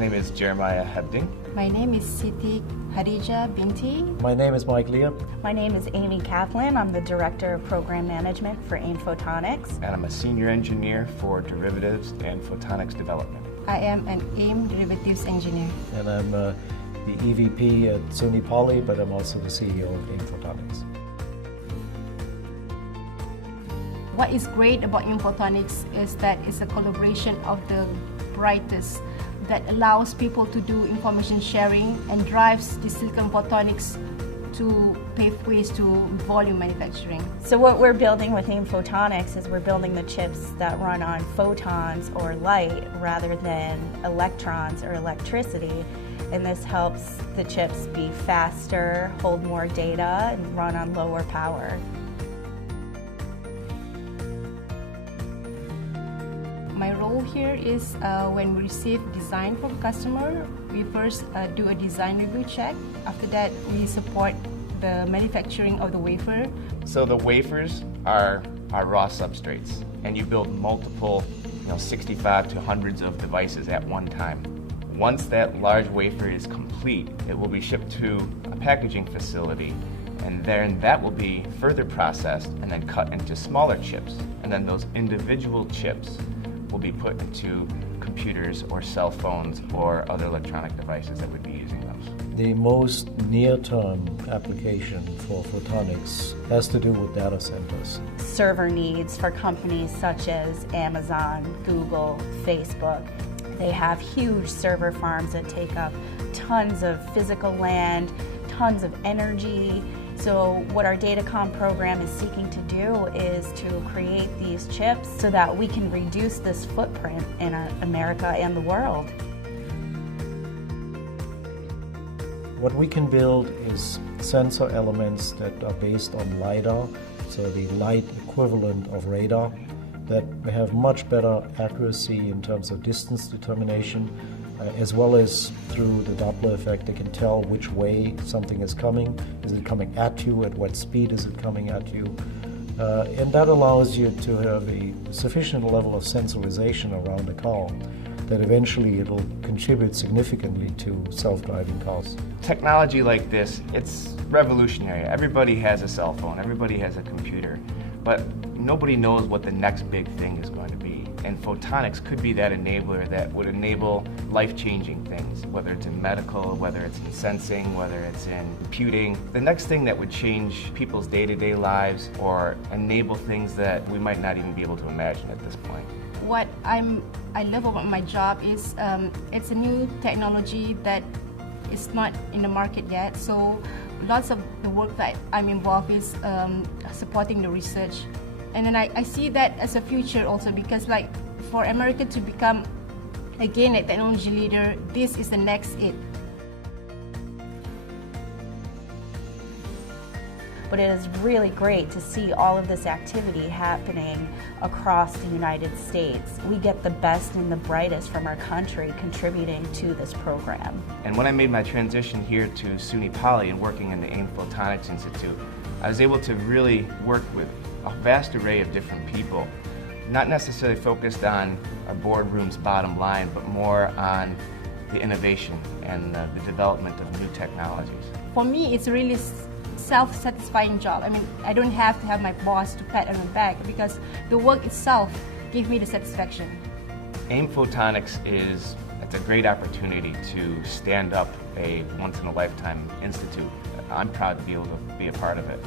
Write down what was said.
name is Jeremiah Hebding. My name is Siti Hadija Binti. My name is Mike Lear. My name is Amy Kaplan. I'm the Director of Program Management for AIM Photonics. And I'm a Senior Engineer for Derivatives and Photonics Development. I am an AIM Derivatives Engineer. And I'm the EVP at SUNY Poly, but I'm also the CEO of AIM Photonics. What is great about AIM Photonics is that it's a collaboration of the brightest that allows people to do information sharing and drives the silicon photonics to pave ways to volume manufacturing. So what we're building with AIM Photonics is we're building the chips that run on photons or light rather than electrons or electricity. And this helps the chips be faster, hold more data, and run on lower power. My role here is when we receive design from customer, we first do a design review check. After that, we support the manufacturing of the wafer. So the wafers are raw substrates, and you build multiple, 65 to hundreds of devices at one time. Once that large wafer is complete, it will be shipped to a packaging facility, and then that will be further processed and then cut into smaller chips. And then those individual chips will be put into computers or cell phones or other electronic devices that would be using those. The most near-term application for photonics has to do with data centers. Server needs for companies such as Amazon, Google, Facebook. They have huge server farms that take up tons of physical land, tons of energy. So what our Datacom program is seeking to do is to create these chips so that we can reduce this footprint in America and the world. What we can build is sensor elements that are based on LiDAR, so the light equivalent of radar, that have much better accuracy in terms of distance determination, as well as through the Doppler effect, they can tell which way something is coming. Is it coming at you? At what speed is it coming at you? And that allows you to have a sufficient level of sensorization around the car that eventually it'll contribute significantly to self-driving cars. Technology like this, it's revolutionary. Everybody has a cell phone, everybody has a computer, but nobody knows what the next big thing is going to be. And photonics could be that enabler that would enable life-changing things, whether it's in medical, whether it's in sensing, whether it's in computing. The next thing that would change people's day-to-day lives or enable things that we might not even be able to imagine at this point. What I love about my job is it's a new technology that is not in the market yet. So lots of the work that I'm involved is supporting the research. And then I see that as a future also, because like for America to become again a technology leader, this is the next it. But it is really great to see all of this activity happening across the United States. We get the best and the brightest from our country contributing to this program. And when I made my transition here to SUNY Poly and working in the AIM Photonics Institute, I was able to really work with a vast array of different people, not necessarily focused on a boardroom's bottom line, but more on the innovation and the development of new technologies. For me, it's really self-satisfying job. I mean, I don't have to have my boss to pat on the back because the work itself gives me the satisfaction. AIM Photonics it's a great opportunity to stand up a once-in-a-lifetime institute. I'm proud to be able to be a part of it.